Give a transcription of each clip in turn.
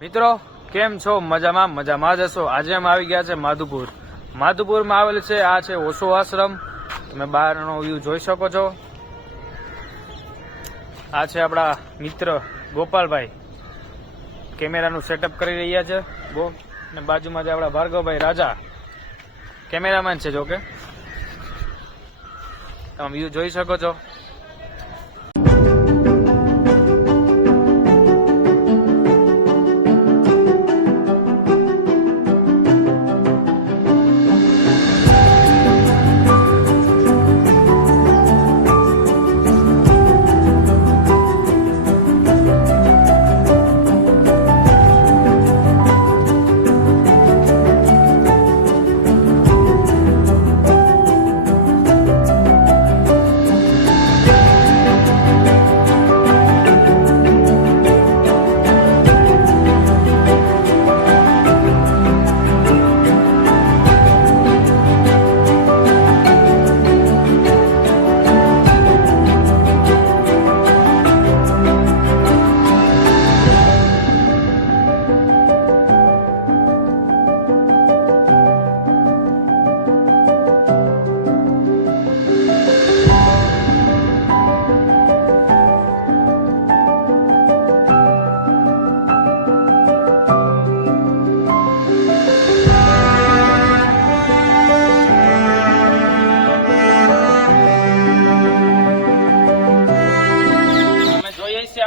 મિત્રો કેમ છો? મજામાં જ હશો। આજે અમે આવી ગયા છે માધુપુર। માધુપુરમાં આવેલ છે આ છે ઓશો આશ્રમ। તમે બહારનો વ્યૂ જોઈ શકો છો। આ છે આપણા મિત્ર ગોપાલભાઈ, કેમેરાનું સેટઅપ કરી રહ્યા છે ને બાજુમાં છે આપણા ભાર્ગવભાઈ રાજા, કેમેરામેન છે જોકે। તમે વ્યૂ જોઈ શકો છો।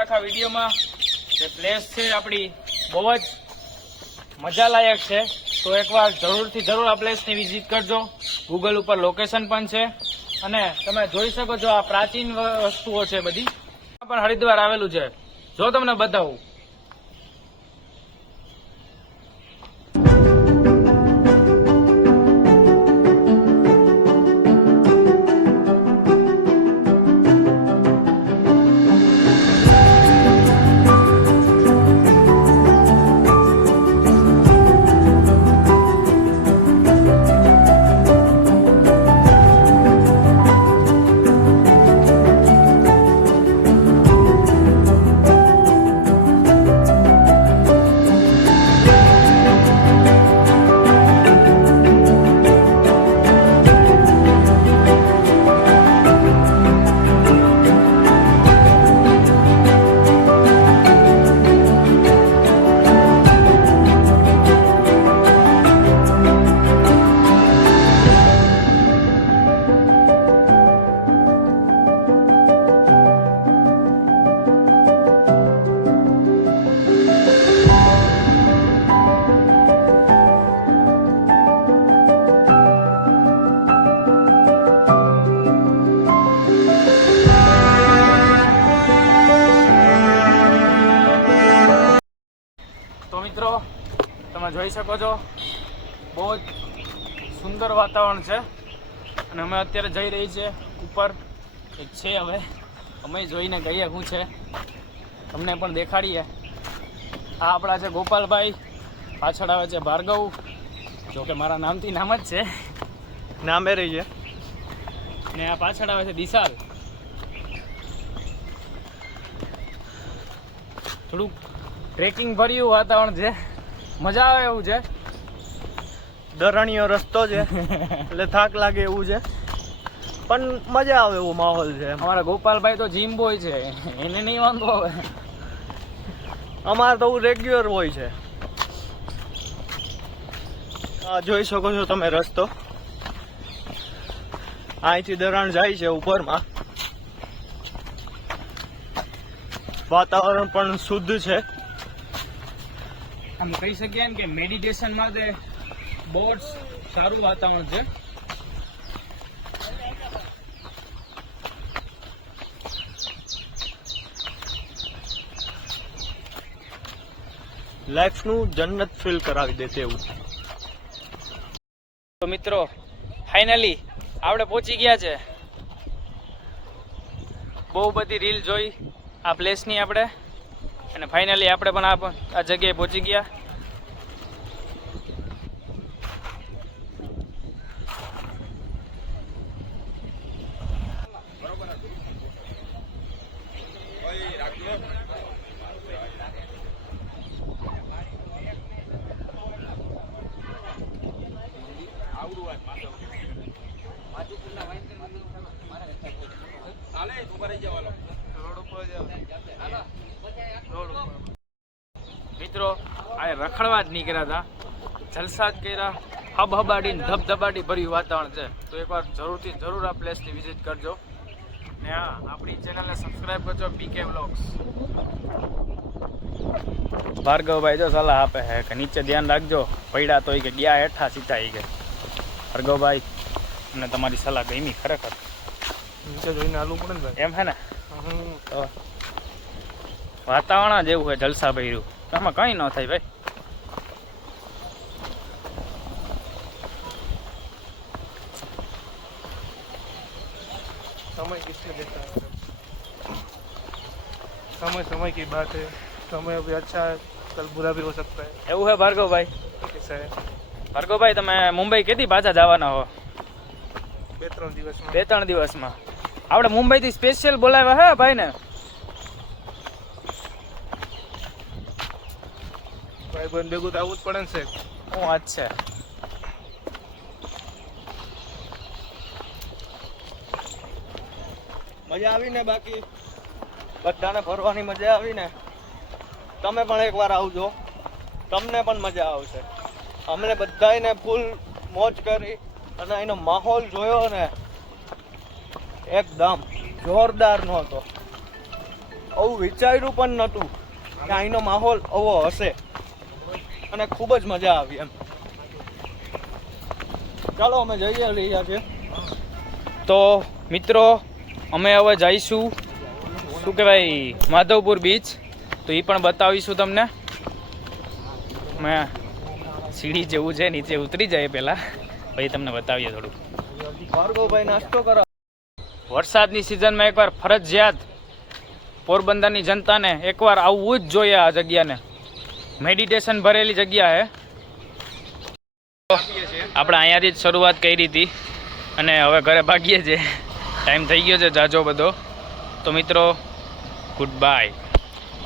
આખા વિડીયોમાં જે પ્લેસ છે આપણી બહુ જ મજાલાયક છે, તો એકવાર જરૂર આ પ્લેસની વિઝિટ કરજો। ગૂગલ ઉપર લોકેશન પણ છે અને તમે જોઈ શકો છો આ પ્રાચીન વસ્તુઓ છે બધી, પણ હરિદ્વાર આવેલું છે। જો તમને બતાવું, મિત્રો તમે જોઈ શકો છો બહુ જ સુંદર વાતાવરણ છે અને અમે અત્યારે જઈ રહી છે ઉપર એક છે। હવે અમે જોઈને ગઈએ શું છે, તમને પણ દેખાડીએ। આ આપણા છે ગોપાલભાઈ, પાછળ આવે છે ભાર્ગવ, જોકે મારા નામથી નામ જ છે, નામે રહી છે, ને આ પાછળ આવે છે દિશાલ। થોડુંક ટ્રેકિંગ ભર્યું વાતાવરણ છે, મજા આવે એવું છે। દરણીયો રસ્તો છે એટલે થાક લાગે એવું છે, પણ મજા આવે એવો માહોલ છે। અમારા ગોપાલભાઈ તો જીમ બોય છે, એને નહીં વાંધો આવે। અમારે તો રેગ્યુલર હોય છે। આ જોઈ શકો છો તમે રસ્તો, અહીંથી દરણ જાય છે ઉપરમાં। વાતાવરણ પણ શુદ્ધ છે। આમ કહી શકીએ ને કે મેડિટેશન માટે બહુ જ સારું વાતાવરણ છે। લાઈફનું જન્નત ફીલ કરાવી દે તેવું। તો મિત્રો ફાઇનલી આપણે પહોંચી ગયા છે। બહુ બધી રીલ જોઈ આ પ્લેસની આપણે, અને ફાઇનલી આપણે પણ આ જગ્યાએ પહોંચી ગયા। મિત્રો આ રખડવા જ નીકળ્યા હતા, જલસા જ કર્યા, હબહબાડી ને ધબધબાટી ભર્યું વાતાવરણ છે. તો એકવાર જરૂરથી જરૂર આ પ્લેસની વિઝિટ કરજો ને હા આપણી ચેનલને સબસ્ક્રાઇબ કરજો, પીકે વ્લોગ્સ. ભાર્ગવભાઈ જો સલાહ આપે છે કે નીચે ધ્યાન રાખજો, પડ્યા તો કે ગયા હેઠા સીધા કે. ભાર્ગવભાઈ મને તમારી સલાહ ગમી ખરેખર. નીચે જોઈને હાલવું પડે ને ભાઈ. એમ હે ને, તો વાતાવરણ જ એવું હોય જલસા ભર્યું, આમાં કંઈ ન થાય ભાઈ. समय किसने देता है? समय समय की बात है. समय अभी अच्छा है, कल बुरा भी हो सकता है. એવું હે ભાર્ગવભાઈ? कैसा है? ભાર્ગવભાઈ તમે મુંબઈ કેદી પાછા જવાના હો? 2-3 દિવસમાં. 2-3 દિવસમાં. આપણે મુંબઈથી સ્પેશિયલ બોલાવ્યા હે ભાઈને. ભાઈ બંધ ભેગું તો આવવું જ પડે ને સાહેબ. શું વાત છે? મજા આવી ને? બાકી બધાને ફરવાની મજા આવી ને? તમે પણ એકવાર આવજો, તમને પણ મજા આવશે. અમને બધાને ફૂલ મોજ કરી અને એનો માહોલ જોયો ને, એકદમ જોરદાર નહોતો. આવું વિચાર્યું પણ નહોતું કે અહીંનો માહોલ આવો હશે, અને ખૂબ જ મજા આવી એમ. ચાલો અમે જઈએ રહ્યા છીએ. તો મિત્રો અમે હવે જઈશું શું કહેવાય માધવપુર બીચ, તો એ પણ બતાવીશું તમને. મેં સીડી જેવું છે, નીચે ઉતરી જાય પહેલાં પછી તમને બતાવીએ થોડું. ભાર્ગવભાઈ નાસ્તો કરો. વરસાદની સિઝનમાં એકવાર ફરજિયાત પોરબંદરની જનતાને એકવાર આવવું જ જોઈએ આ જગ્યાને. મેડિટેશન ભરેલી જગ્યા છે. આપણે અહીંયાથી જ શરૂઆત કરી હતી અને હવે ઘરે ભાગીએ છીએ. ટાઈમ થઈ ગયો છે જાજો બધો. તો મિત્રો ગુડ બાય.